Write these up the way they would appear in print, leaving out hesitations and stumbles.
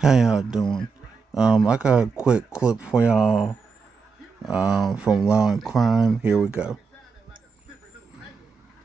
How y'all doing? I got a quick clip for y'all from Law and Crime. Here we go.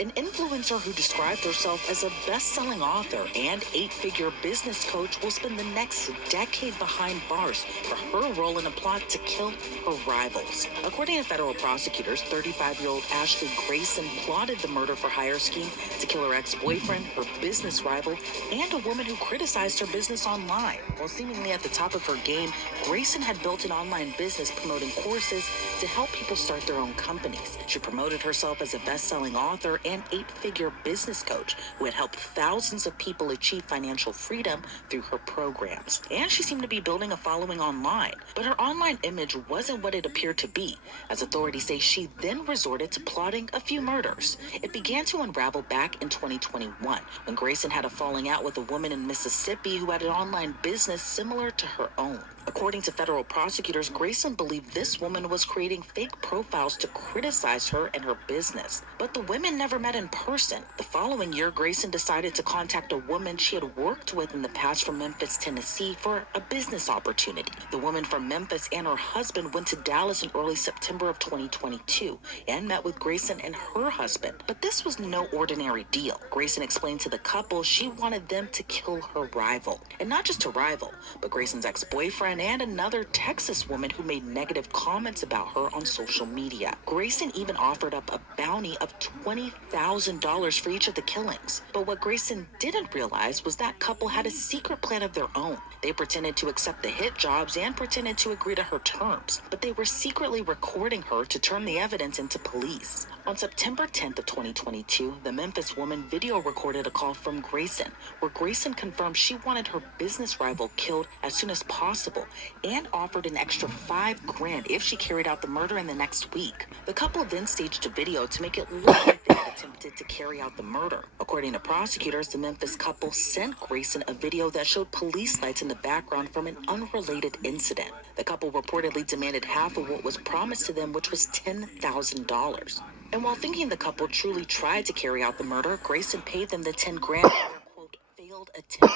An influencer who described herself as a best-selling author and eight-figure business coach will spend the next decade behind bars for her role in a plot to kill her rivals. According to federal prosecutors, 35-year-old Ashley Grayson plotted the murder-for-hire scheme to kill her ex-boyfriend, her business rival, and a woman who criticized her business online. While seemingly at the top of her game, Grayson had built an online business promoting courses to help people start their own companies. She promoted herself as a best-selling author and eight-figure business coach who had helped thousands of people achieve financial freedom through her programs. And she seemed to be building a following online. But her online image wasn't what it appeared to be, as authorities say she then resorted to plotting a few murders. It began to unravel back in 2021 when Grayson had a falling out with a woman in Mississippi who had an online business similar to her own. According to federal prosecutors, Grayson believed this woman was creating fake profiles to criticize her and her business. But the women never met in person. The following year, Grayson decided to contact a woman she had worked with in the past from Memphis, Tennessee for a business opportunity. The woman from Memphis and her husband went to Dallas in early September of 2022 and met with Grayson and her husband. But this was no ordinary deal. Grayson explained to the couple she wanted them to kill her rival. And not just her rival, but Grayson's ex-boyfriend and another Texas woman who made negative comments about her on social media. Grayson even offered up a bounty of $20,000 for each of the killings. But what Grayson didn't realize was that couple had a secret plan of their own. They pretended to accept the hit jobs and pretended to agree to her terms, but they were secretly recording her to turn the evidence into police. On September 10th of 2022, the Memphis woman video recorded a call from Grayson, where Grayson confirmed she wanted her business rival killed as soon as possible and offered an extra $5,000 if she carried out the murder in the next week. The couple then staged a video to make it look like they had attempted to carry out the murder. According to prosecutors, the Memphis couple sent Grayson a video that showed police lights in the background from an unrelated incident. The couple reportedly demanded half of what was promised to them, which was $10,000. And while thinking the couple truly tried to carry out the murder, Grayson paid them the $10,000 for their, quote, failed attempt.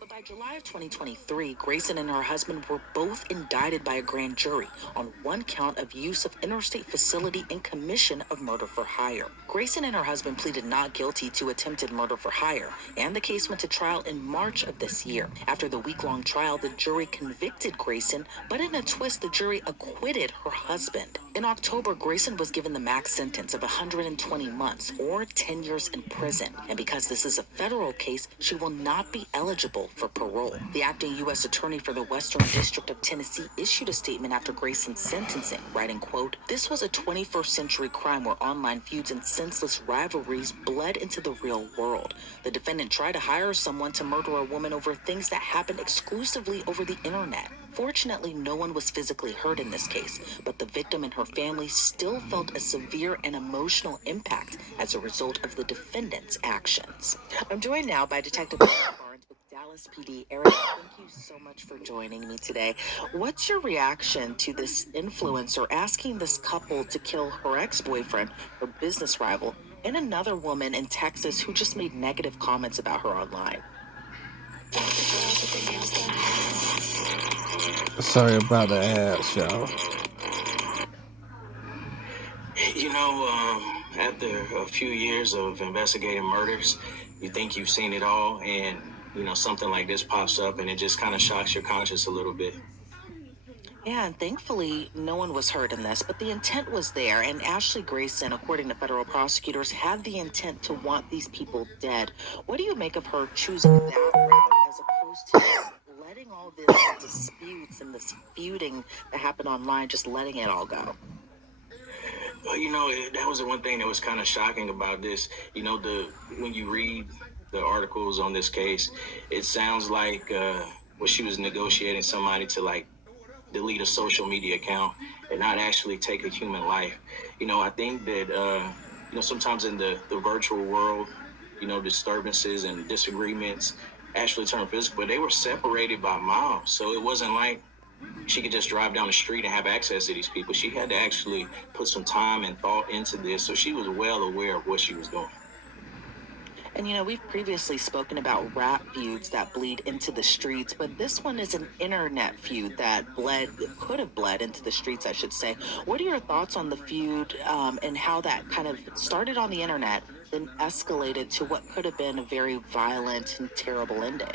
But by July of 2023, Grayson and her husband were both indicted by a grand jury on one count of use of interstate facility and commission of murder for hire. Grayson and her husband pleaded not guilty to attempted murder for hire, and the case went to trial in March of this year. After the week-long trial, the jury convicted Grayson, but in a twist, the jury acquitted her husband. In October, Grayson was given the max sentence of 120 months or 10 years in prison. And because this is a federal case, she will not be eligible for parole. The acting U.S. attorney for the Western District of Tennessee issued a statement after Grayson's sentencing, writing, quote, "This was a 21st century crime where online feuds and senseless rivalries bled into the real world. The defendant tried to hire someone to murder a woman over things that happened exclusively over the internet. Fortunately, no one was physically hurt in this case, but the victim and her family still felt a severe and emotional impact as a result of the defendant's actions." I'm joined now by Detective Eric Barnes with Dallas PD. Eric, thank you so much for joining me today. What's your reaction to this influencer asking this couple to kill her ex-boyfriend, her business rival, and another woman in Texas who just made negative comments about her online? Sorry about the ads, y'all. After a few years of investigating murders, you think you've seen it all, and something like this pops up, and it just kind of shocks your conscience a little bit. Yeah, and thankfully, no one was hurt in this, but the intent was there. And Ashley Grayson, according to federal prosecutors, had the intent to want these people dead. What do you make of her choosing that route as opposed to just letting all this disputes and this feuding that happened online, just letting it all go? Well, that was the one thing that was kind of shocking about this. When you read the articles on this case, it sounds like she was negotiating somebody to like delete a social media account and not actually take a human life. I think that sometimes in the virtual world, disturbances and disagreements actually turn physical, but they were separated by miles, so it wasn't like she could just drive down the street and have access to these people. She had to actually put some time and thought into this, so she was well aware of what she was doing. And we've previously spoken about rap feuds that bleed into the streets, but this one is an internet feud that could have bled into the streets, I should say. What are your thoughts on the feud and how that kind of started on the internet, then escalated to what could have been a very violent and terrible ending?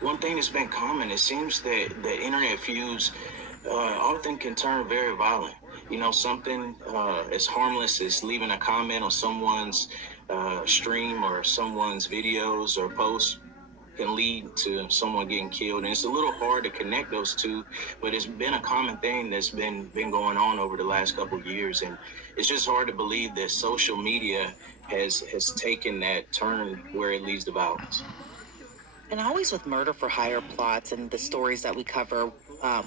One thing that's been common, it seems that the internet feuds often can turn very violent. Something as harmless as leaving a comment on someone's stream or someone's videos or posts can lead to someone getting killed. And it's a little hard to connect those two, but it's been a common thing that's been going on over the last couple of years. And it's just hard to believe that social media has taken that turn where it leads to violence. And always with murder for hire plots and the stories that we cover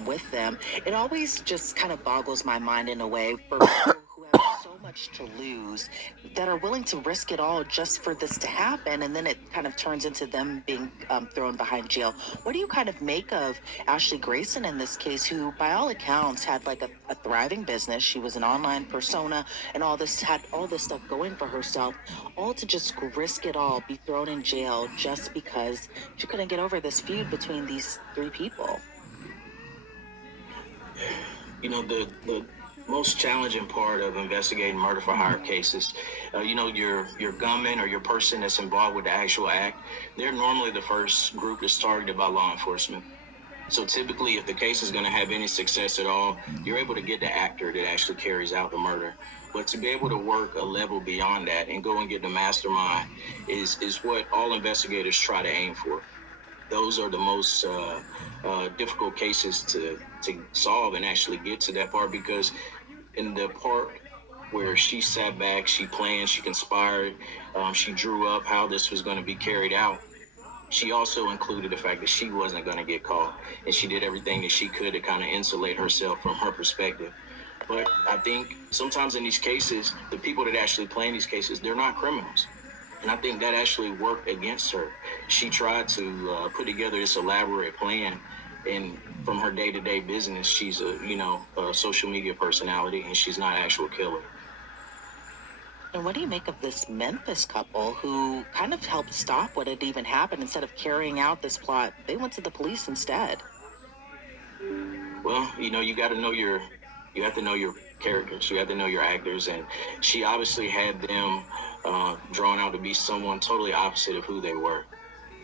with them, it always just kind of boggles my mind in a way for people who have so much to lose that are willing to risk it all just for this to happen. And then it kind of turns into them being thrown behind jail. What do you kind of make of Ashley Grayson in this case, who by all accounts had like a thriving business? She was an online persona and had all this stuff going for herself, all to just risk it all, be thrown in jail just because she couldn't get over this feud between these three people. The most challenging part of investigating murder for hire cases, your gunman or your person that's involved with the actual act, they're normally the first group that's targeted by law enforcement. So typically, if the case is going to have any success at all, you're able to get the actor that actually carries out the murder. But to be able to work a level beyond that and go and get the mastermind is what all investigators try to aim for. Those are the most difficult cases to solve and actually get to that part, because in the part where she sat back, she planned, she conspired, she drew up how this was going to be carried out. She also included the fact that she wasn't going to get caught, and she did everything that she could to kind of insulate herself from her perspective. But I think sometimes in these cases, the people that actually play in these cases, they're not criminals. And I think that actually worked against her. She tried to put together this elaborate plan, and from her day-to-day business, she's a social media personality, and she's not an actual killer. And what do you make of this Memphis couple who kind of helped stop what had even happened? Instead of carrying out this plot, they went to the police instead. Well, you have to know your characters. You have to know your actors, and she obviously had them drawn out to be someone totally opposite of who they were.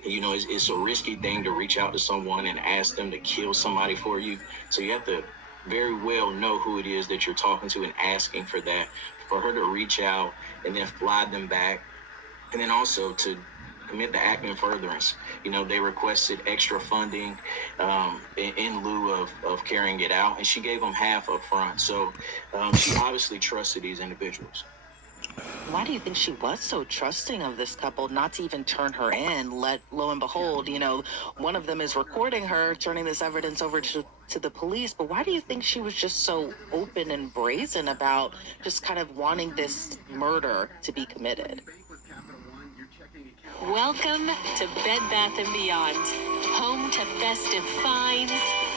It's a risky thing to reach out to someone and ask them to kill somebody for you. So you have to very well know who it is that you're talking to and asking for that. For her to reach out and then fly them back, and then also to commit the act in furtherance. They requested extra funding in lieu of carrying it out, and she gave them half up front. So she obviously trusted these individuals. Why do you think she was so trusting of this couple not to even turn her in? Lo and behold, one of them is recording her, turning this evidence over to the police. But why do you think she was just so open and brazen about just kind of wanting this murder to be committed? Welcome to Bed Bath & Beyond, home to festive finds,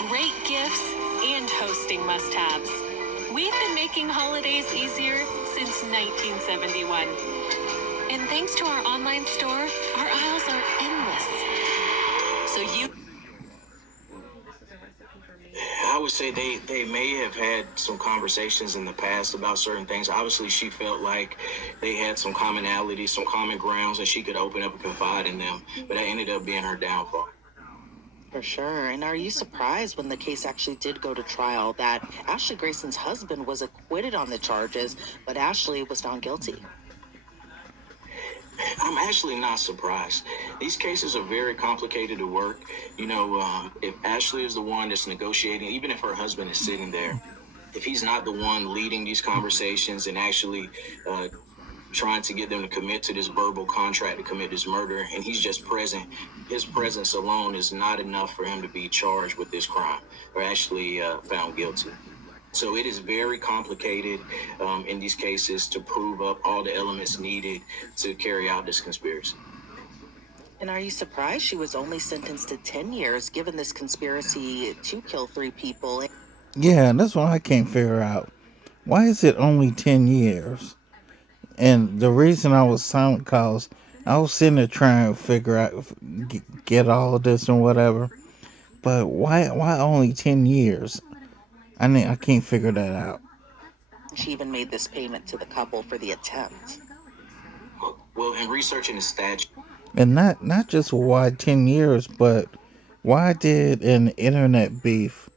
great gifts, and hosting must-haves. We've been making holidays easier since 1971. And thanks to our online store, our aisles are endless. So I would say they may have had some conversations in the past about certain things. Obviously, she felt like they had some commonalities, some common grounds, and she could open up and confide in them. But that ended up being her downfall. For sure. And are you surprised when the case actually did go to trial that Ashley Grayson's husband was acquitted on the charges, but Ashley was found guilty? I'm actually not surprised. These cases are very complicated to work. If Ashley is the one that's negotiating, even if her husband is sitting there, if he's not the one leading these conversations and actually trying to get them to commit to this verbal contract to commit this murder, and he's just present, his presence alone is not enough for him to be charged with this crime or actually found guilty. So it is very complicated in these cases to prove up all the elements needed to carry out this conspiracy. And are you surprised she was only sentenced to 10 years given this conspiracy to kill three people? Yeah, that's what I can't figure out. Why is it only 10 years? And the reason I was silent, cause I was sitting there trying to figure out, get all of this and whatever. But why only 10 years? I can't figure that out. She even made this payment to the couple for the attempt. Well, in researching the statute, And not just why 10 years, but why did an internet beef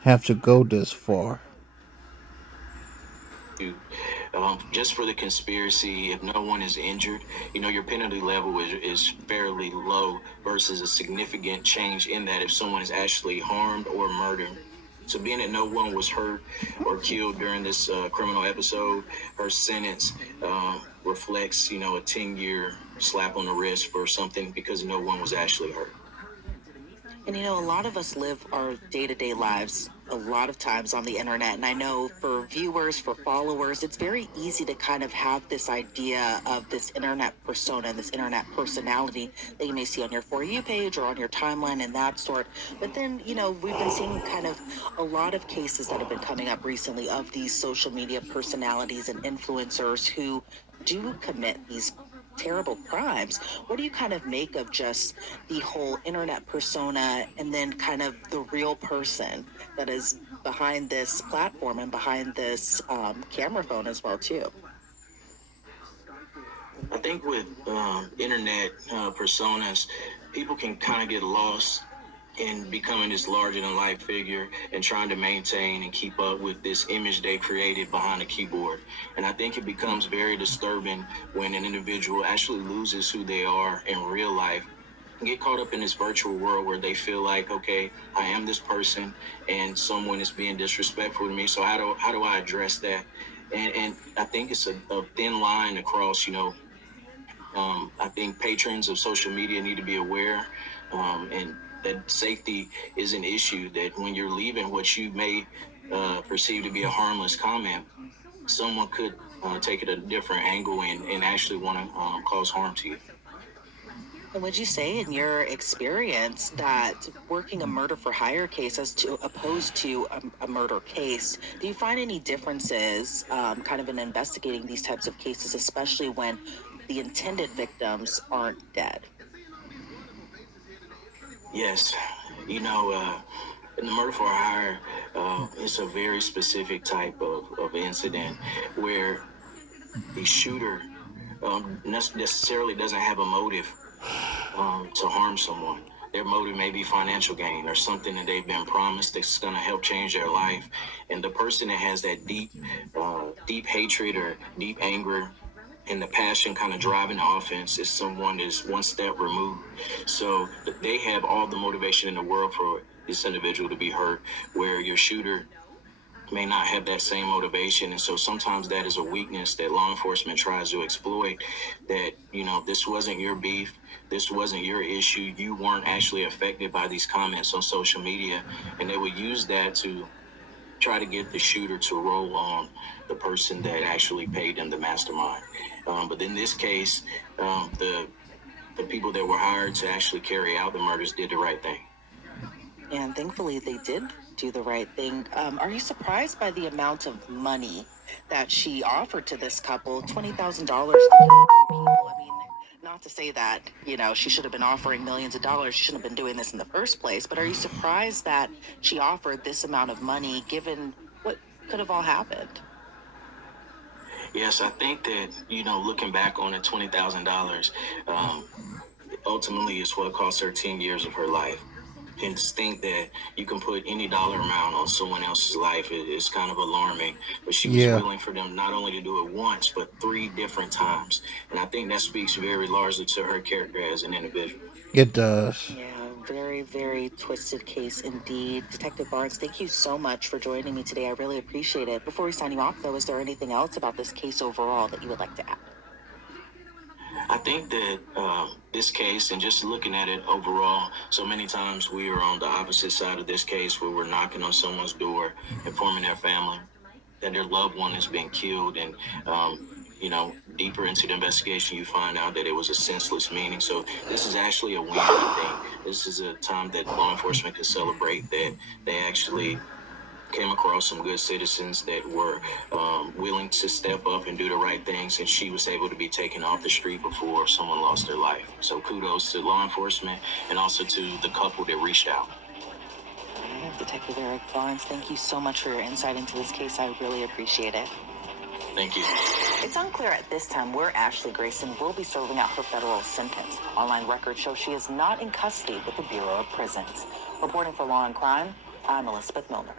have to go this far? just for the conspiracy, if no one is injured, your penalty level is fairly low versus a significant change in that if someone is actually harmed or murdered. So, being that no one was hurt or killed during this criminal episode, her sentence reflects, a 10-year slap on the wrist for something because no one was actually hurt. And a lot of us live our day to day lives a lot of times on the internet. And I know for viewers, for followers, it's very easy to kind of have this idea of this internet persona, this internet personality that you may see on your For You page or on your timeline and that sort. But then, we've been seeing kind of a lot of cases that have been coming up recently of these social media personalities and influencers who do commit these terrible crimes. What do you kind of make of just the whole internet persona and then kind of the real person that is behind this platform and behind this camera phone as well too? I think with internet personas, people can kind of get lost in becoming this larger than life figure and trying to maintain and keep up with this image they created behind a keyboard. And I think it becomes very disturbing when an individual actually loses who they are in real life, get caught up in this virtual world where they feel like, okay, I am this person and someone is being disrespectful to me. So how do I address that? And I think it's a thin line across, I think patrons of social media need to be aware, and that safety is an issue. That when you're leaving what you may perceive to be a harmless comment, someone could take it a different angle and actually want to cause harm to you. And would you say, in your experience, that working a murder for hire case as to opposed to a murder case, do you find any differences, kind of in investigating these types of cases, especially when the intended victims aren't dead? Yes, in the murder for hire, it's a very specific type of incident where the shooter necessarily doesn't have a motive to harm someone. Their motive may be financial gain or something that they've been promised that's going to help change their life. And the person that has that deep hatred or deep anger and the passion kind of driving the offense is someone that's one step removed. So they have all the motivation in the world for this individual to be hurt, where your shooter may not have that same motivation. And so sometimes that is a weakness that law enforcement tries to exploit, that, this wasn't your beef. This wasn't your issue. You weren't actually affected by these comments on social media. And they would use that to try to get the shooter to roll on the person that actually paid them the mastermind. But in this case, the people that were hired to actually carry out the murders did the right thing. And thankfully, they did do the right thing. Are you surprised by the amount of money that she offered to this couple? $20,000 to kill three people. I mean, not to say that, she should have been offering millions of dollars. She shouldn't have been doing this in the first place. But are you surprised that she offered this amount of money given what could have all happened? Yes, I think that, looking back on it, $20,000 ultimately is what cost her 10 years of her life. And to think that you can put any dollar amount on someone else's life is kind of alarming. But she was Yeah, willing for them not only to do it once, but three different times. And I think that speaks very largely to her character as an individual. it does. Yeah, very, very twisted case indeed. Detective Barnes, thank you so much for joining me today. I really appreciate it. Before we sign you off, though, is there anything else about this case overall that you would like to add? I think that this case, and just looking at it overall, so many times we are on the opposite side of this case where we're knocking on someone's door, informing their family that their loved one has been killed. And, deeper into the investigation, you find out that it was a senseless meaning. So this is actually a win, I think. This is a time that law enforcement can celebrate that they actually came across some good citizens that were willing to step up and do the right things, and she was able to be taken off the street before someone lost their life. So kudos to law enforcement and also to the couple that reached out. Detective Eric Florence, thank you so much for your insight into this case. I really appreciate it. Thank you. It's unclear at this time where Ashley Grayson will be serving out her federal sentence. Online records show she is not in custody with the Bureau of Prisons. Reporting for Law and Crime, I'm Elizabeth Milner.